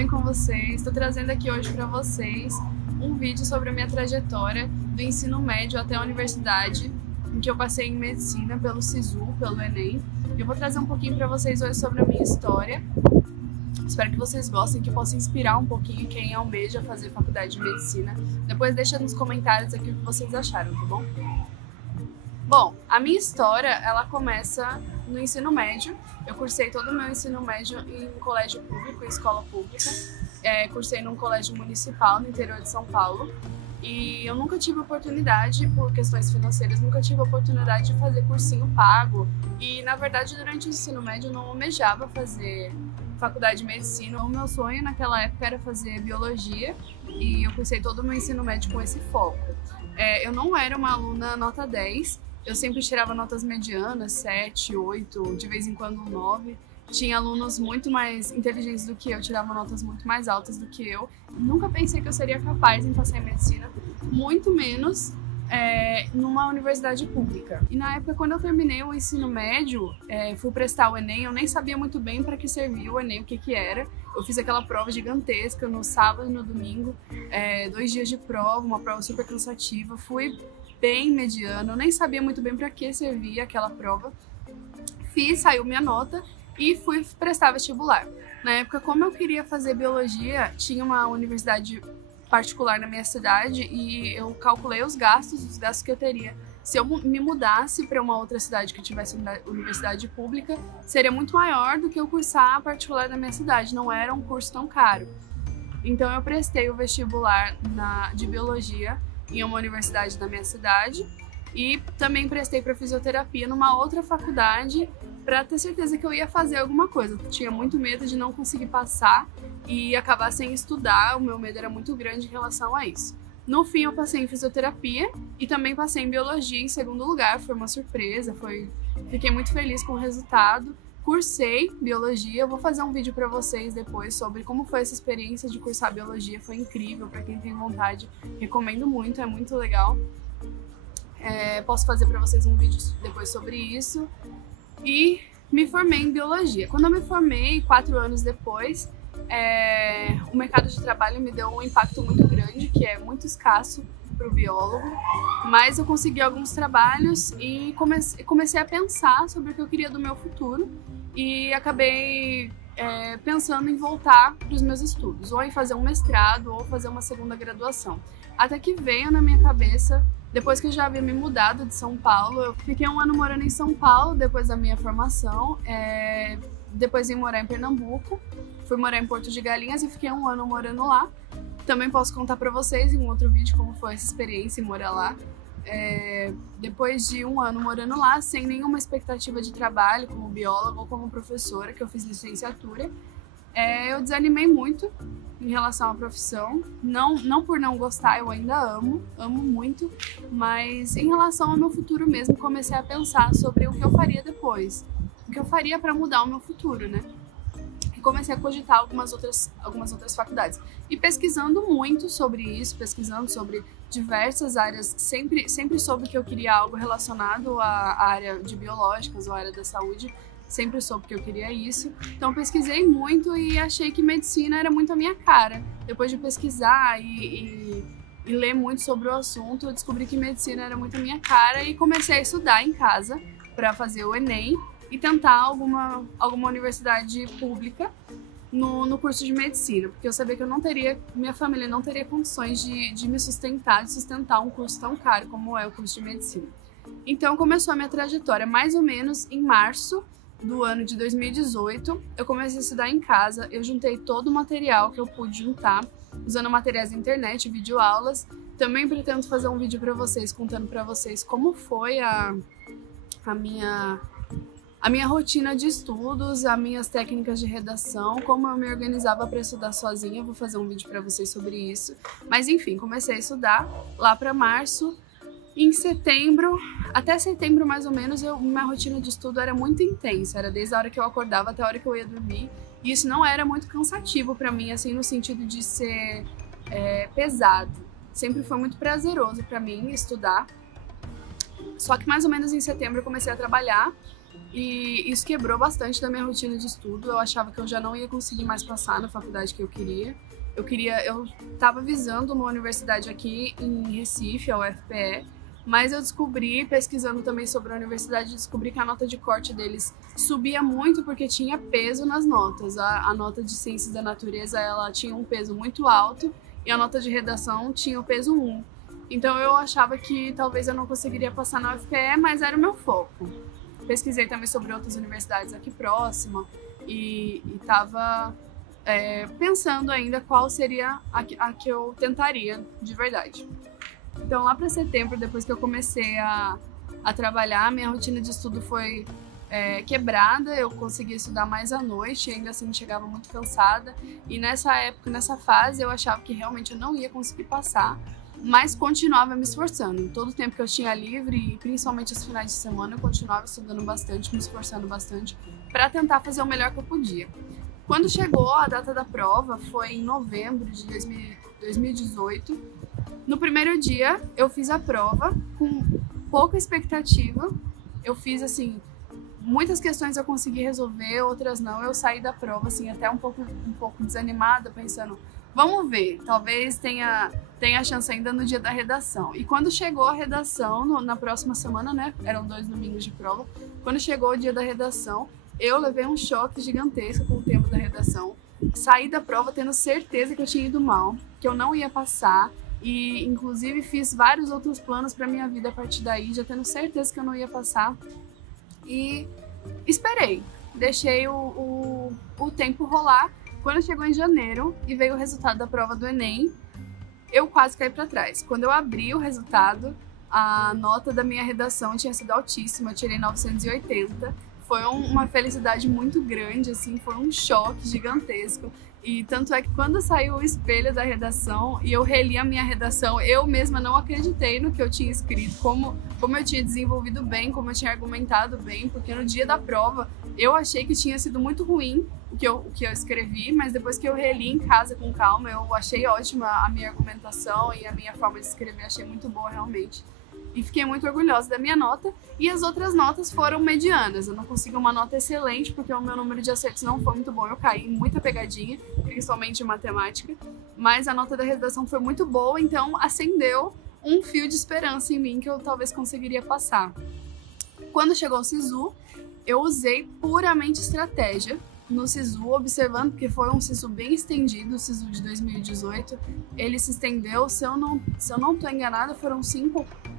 bem com vocês? Estou trazendo aqui hoje para vocês um vídeo sobre a minha trajetória do ensino médio até a universidade, em que eu passei em medicina pelo SISU, pelo Enem. Eu vou trazer um pouquinho para vocês hoje sobre a minha história. Espero que vocês gostem, que possa inspirar um pouquinho quem almeja fazer faculdade de medicina. Depois deixa nos comentários aqui o que vocês acharam, tá bom? Bom, a minha história, ela começa no ensino médio. Eu cursei todo o meu ensino médio em colégio público, em escola pública. Cursei num colégio municipal no interior de São Paulo. E eu nunca tive oportunidade, por questões financeiras, nunca tive oportunidade de fazer cursinho pago. E, na verdade, durante o ensino médio eu não almejava fazer faculdade de medicina. O meu sonho naquela época era fazer biologia e eu cursei todo o meu ensino médio com esse foco. Eu não era uma aluna nota 10, eu sempre tirava notas medianas, 7, 8, de vez em quando 9. Tinha alunos muito mais inteligentes do que eu, tiravam notas muito mais altas do que eu. Nunca pensei que eu seria capaz em passar em medicina, muito menos numa universidade pública. E na época, quando eu terminei o ensino médio, fui prestar o Enem, eu nem sabia muito bem para que servia o Enem, o que era. Eu fiz aquela prova gigantesca no sábado e no domingo, 2 dias de prova, uma prova super cansativa. Fui bem mediana, eu nem sabia muito bem para que servia aquela prova. Fiz, saiu minha nota e fui prestar vestibular. Na época, como eu queria fazer biologia, tinha uma universidade particular na minha cidade e eu calculei os gastos que eu teria. Se eu me mudasse para uma outra cidade que tivesse uma universidade pública, seria muito maior do que eu cursar a particular da minha cidade, não era um curso tão caro. Então eu prestei o vestibular de biologia em uma universidade da minha cidade e também prestei para fisioterapia numa outra faculdade para ter certeza que eu ia fazer alguma coisa. Eu tinha muito medo de não conseguir passar e acabar sem estudar, o meu medo era muito grande em relação a isso. No fim eu passei em fisioterapia e também passei em biologia em segundo lugar, foi uma surpresa, fiquei muito feliz com o resultado. Cursei biologia, eu vou fazer um vídeo para vocês depois sobre como foi essa experiência de cursar biologia, foi incrível, para quem tem vontade, recomendo muito, é muito legal. Posso fazer para vocês um vídeo depois sobre isso. E me formei em biologia. Quando eu me formei, 4 anos depois, o mercado de trabalho me deu um impacto muito grande, que é muito escasso para o biólogo, mas eu consegui alguns trabalhos e comecei a pensar sobre o que eu queria do meu futuro e acabei pensando em voltar para os meus estudos, ou em fazer um mestrado ou fazer uma segunda graduação. Até que veio na minha cabeça, depois que eu já havia me mudado de São Paulo, eu fiquei 1 ano morando em São Paulo depois da minha formação, depois vim morar em Pernambuco, fui morar em Porto de Galinhas e fiquei 1 ano morando lá. Também posso contar pra vocês em um outro vídeo como foi essa experiência em morar lá. Depois de 1 ano morando lá, sem nenhuma expectativa de trabalho como bióloga ou como professora, que eu fiz licenciatura, eu desanimei muito em relação à profissão. Não por não gostar, eu ainda amo muito, mas em relação ao meu futuro mesmo, comecei a pensar sobre o que eu faria depois, o que eu faria para mudar o meu futuro, né? E comecei a cogitar algumas outras faculdades. E pesquisando muito sobre isso, pesquisando sobre diversas áreas, sempre soube que eu queria algo relacionado à área de biológicas ou à área da saúde, sempre soube que eu queria isso. Então pesquisei muito e achei que medicina era muito a minha cara. Depois de pesquisar e ler muito sobre o assunto, eu descobri que medicina era muito a minha cara e comecei a estudar em casa para fazer o Enem e tentar alguma universidade pública no curso de medicina, porque eu sabia que minha família não teria condições de me sustentar, de sustentar um curso tão caro como é o curso de medicina. Então começou a minha trajetória mais ou menos em março do ano de 2018, eu comecei a estudar em casa, eu juntei todo o material que eu pude juntar, usando materiais da internet, videoaulas. Também pretendo fazer um vídeo para vocês, contando para vocês como foi a minha rotina de estudos, as minhas técnicas de redação, como eu me organizava para estudar sozinha. Eu vou fazer um vídeo para vocês sobre isso. Mas enfim, comecei a estudar lá para março. Em setembro, até setembro mais ou menos, minha rotina de estudo era muito intensa. Era desde a hora que eu acordava até a hora que eu ia dormir. E isso não era muito cansativo para mim, assim, no sentido de ser pesado. Sempre foi muito prazeroso para mim estudar. Só que mais ou menos em setembro eu comecei a trabalhar E isso quebrou bastante da minha rotina de estudo. Eu achava que eu já não ia conseguir mais passar na faculdade que eu queria. Eu estava visando uma universidade aqui em Recife, a UFPE, mas eu descobri, pesquisando também sobre a universidade, descobri que a nota de corte deles subia muito porque tinha peso nas notas. A nota de Ciências da Natureza, ela tinha um peso muito alto e a nota de Redação tinha o peso 1. Então eu achava que talvez eu não conseguiria passar na UFPE, mas era o meu foco. Pesquisei também sobre outras universidades aqui próxima e estava pensando ainda qual seria a que eu tentaria de verdade. Então lá para setembro, depois que eu comecei a trabalhar, minha rotina de estudo foi quebrada, eu conseguia estudar mais à noite e ainda assim chegava muito cansada. E nessa época, nessa fase, eu achava que realmente eu não ia conseguir passar, mas continuava me esforçando. Todo o tempo que eu tinha livre, e principalmente os finais de semana, eu continuava estudando bastante, me esforçando bastante para tentar fazer o melhor que eu podia. Quando chegou a data da prova, foi em novembro de 2018, no primeiro dia eu fiz a prova com pouca expectativa. Eu fiz assim, muitas questões eu consegui resolver, outras não. Eu saí da prova assim até um pouco desanimada, pensando, vamos ver, talvez tenha chance ainda no dia da redação. E quando chegou a redação, na próxima semana, né, eram 2 domingos de prova, quando chegou o dia da redação, eu levei um choque gigantesco com o tempo da redação. Saí da prova tendo certeza que eu tinha ido mal, que eu não ia passar, e inclusive fiz vários outros planos para minha vida a partir daí, já tendo certeza que eu não ia passar. E esperei, deixei o tempo rolar. Quando chegou em janeiro e veio o resultado da prova do Enem, eu quase caí para trás. Quando eu abri o resultado, a nota da minha redação tinha sido altíssima, eu tirei 980. Foi uma felicidade muito grande, assim, foi um choque gigantesco. E tanto é que quando saiu o espelho da redação e eu reli a minha redação, eu mesma não acreditei no que eu tinha escrito, como eu tinha desenvolvido bem, como eu tinha argumentado bem, porque no dia da prova eu achei que tinha sido muito ruim o que eu escrevi, mas depois que eu reli em casa com calma, eu achei ótima a minha argumentação e a minha forma de escrever, achei muito boa realmente. E fiquei muito orgulhosa da minha nota, e as outras notas foram medianas. Eu não consegui uma nota excelente, porque o meu número de acertos não foi muito bom, eu caí em muita pegadinha, principalmente em matemática, mas a nota da redação foi muito boa, então acendeu um fio de esperança em mim que eu talvez conseguiria passar. Quando chegou o SISU, eu usei puramente estratégia no SISU, observando, porque foi um SISU bem estendido, o SISU de 2018, ele se estendeu, se eu não estou enganada, foram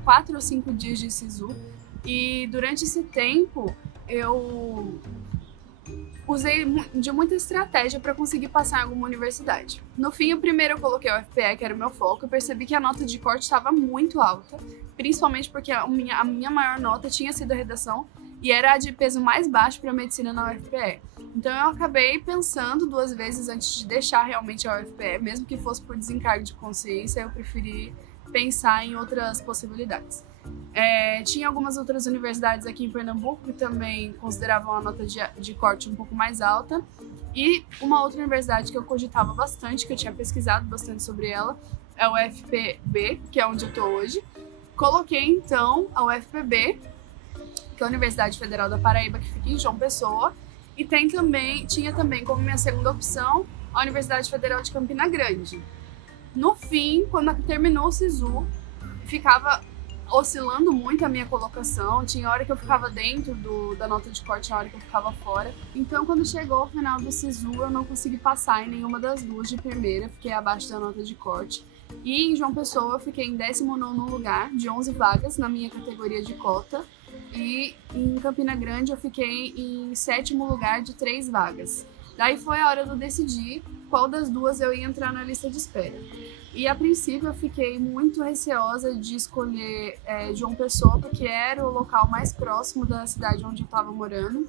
4 ou 5 dias de SISU, e durante esse tempo eu usei de muita estratégia para conseguir passar em alguma universidade. No fim, o primeiro eu coloquei o UFPE, que era o meu foco, eu percebi que a nota de corte estava muito alta, principalmente porque a minha maior nota tinha sido a redação, e era a de peso mais baixo para medicina na UFPE. Então eu acabei pensando 2 vezes antes de deixar realmente a UFPE, mesmo que fosse por desencargo de consciência, eu preferi pensar em outras possibilidades. Tinha algumas outras universidades aqui em Pernambuco que também consideravam a nota de corte um pouco mais alta, e uma outra universidade que eu cogitava bastante, que eu tinha pesquisado bastante sobre ela, é o UFPB, que é onde eu estou hoje. Coloquei então a UFPB, que é a Universidade Federal da Paraíba, que fica em João Pessoa, e tinha também como minha segunda opção a Universidade Federal de Campina Grande. No fim, quando terminou o SISU, ficava oscilando muito a minha colocação, tinha hora que eu ficava dentro da nota de corte, tinha hora que eu ficava fora. Então, quando chegou o final do SISU, eu não consegui passar em nenhuma das duas de primeira, fiquei abaixo da nota de corte. E em João Pessoa, eu fiquei em 19º lugar, de 11 vagas na minha categoria de cota. E em Campina Grande eu fiquei em 7º lugar de 3 vagas. Daí foi a hora de eu decidir qual das duas eu ia entrar na lista de espera. E a princípio eu fiquei muito receosa de escolher João Pessoa, porque era o local mais próximo da cidade onde eu estava morando,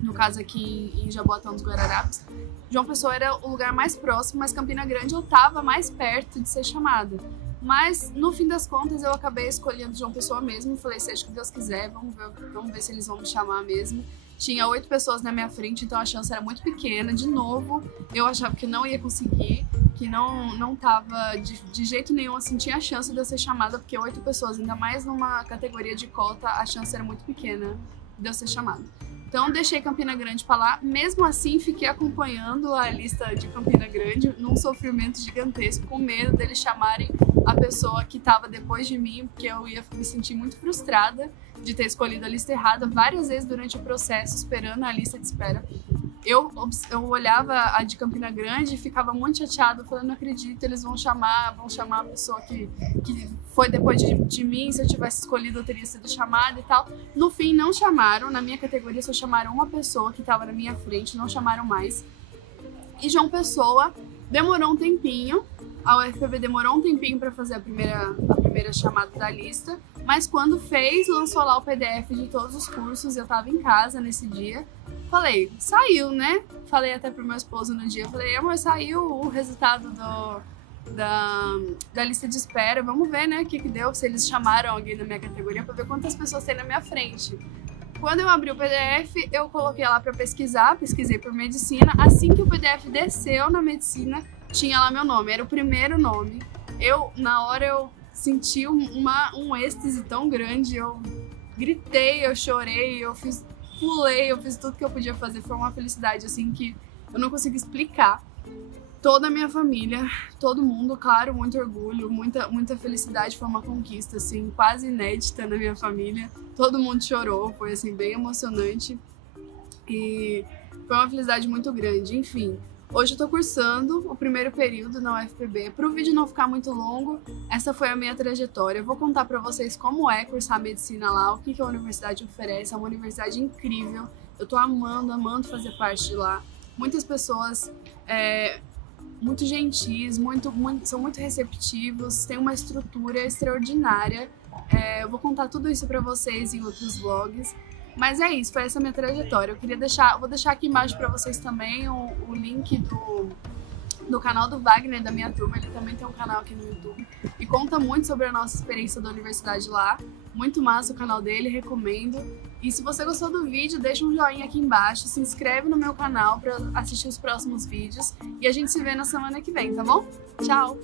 no caso aqui em Jaboatão dos Guararapes. João Pessoa era o lugar mais próximo, mas Campina Grande eu estava mais perto de ser chamada. Mas, no fim das contas, eu acabei escolhendo João Pessoa mesmo. Falei, seja o que Deus quiser, vamos ver se eles vão me chamar mesmo. Tinha 8 pessoas na minha frente, então a chance era muito pequena. De novo, eu achava que não ia conseguir, que não tava de jeito nenhum, assim, tinha a chance de eu ser chamada, porque 8 pessoas, ainda mais numa categoria de cota, a chance era muito pequena de eu ser chamada. Então deixei Campina Grande pra lá, mesmo assim fiquei acompanhando a lista de Campina Grande num sofrimento gigantesco, com medo deles chamarem a pessoa que estava depois de mim, porque eu ia me sentir muito frustrada de ter escolhido a lista errada várias vezes durante o processo, esperando a lista de espera. Eu olhava a de Campina Grande e ficava muito chateada, falando, não acredito, eles vão chamar a pessoa que foi depois de mim, se eu tivesse escolhido eu teria sido chamada e tal. No fim, não chamaram, na minha categoria só chamaram uma pessoa que estava na minha frente, não chamaram mais. E João Pessoa demorou um tempinho, a UFPB demorou um tempinho para fazer a primeira chamada da lista, mas quando fez, lançou lá o PDF de todos os cursos, eu tava em casa nesse dia. Falei, saiu, né? Falei até pro meu esposo no dia, falei, amor, saiu o resultado da lista de espera, vamos ver, né, o que deu, se eles chamaram alguém da minha categoria pra ver quantas pessoas tem na minha frente. Quando eu abri o PDF, eu coloquei lá pra pesquisar, pesquisei por medicina, assim que o PDF desceu na medicina, tinha lá meu nome, era o primeiro nome. Na hora eu senti um êxtase tão grande, eu gritei, eu chorei, pulei, eu fiz tudo que eu podia fazer, foi uma felicidade assim que eu não consigo explicar. Toda a minha família, todo mundo, claro, muito orgulho, muita felicidade, foi uma conquista assim, quase inédita na minha família. Todo mundo chorou, foi assim bem emocionante e foi uma felicidade muito grande, enfim. Hoje eu tô cursando o primeiro período na UFPB. Para o vídeo não ficar muito longo, essa foi a minha trajetória. Eu vou contar para vocês como é cursar medicina lá, o que a universidade oferece. É uma universidade incrível. Eu tô amando fazer parte de lá. Muitas pessoas muito gentis, são muito receptivos, tem uma estrutura extraordinária. Eu vou contar tudo isso para vocês em outros vlogs. Mas é isso, foi essa a minha trajetória. Vou deixar aqui embaixo pra vocês também o link do canal do Wagner, da minha turma. Ele também tem um canal aqui no YouTube e conta muito sobre a nossa experiência da universidade lá. Muito massa o canal dele, recomendo. E se você gostou do vídeo, deixa um joinha aqui embaixo, se inscreve no meu canal pra assistir os próximos vídeos. E a gente se vê na semana que vem, tá bom? Tchau!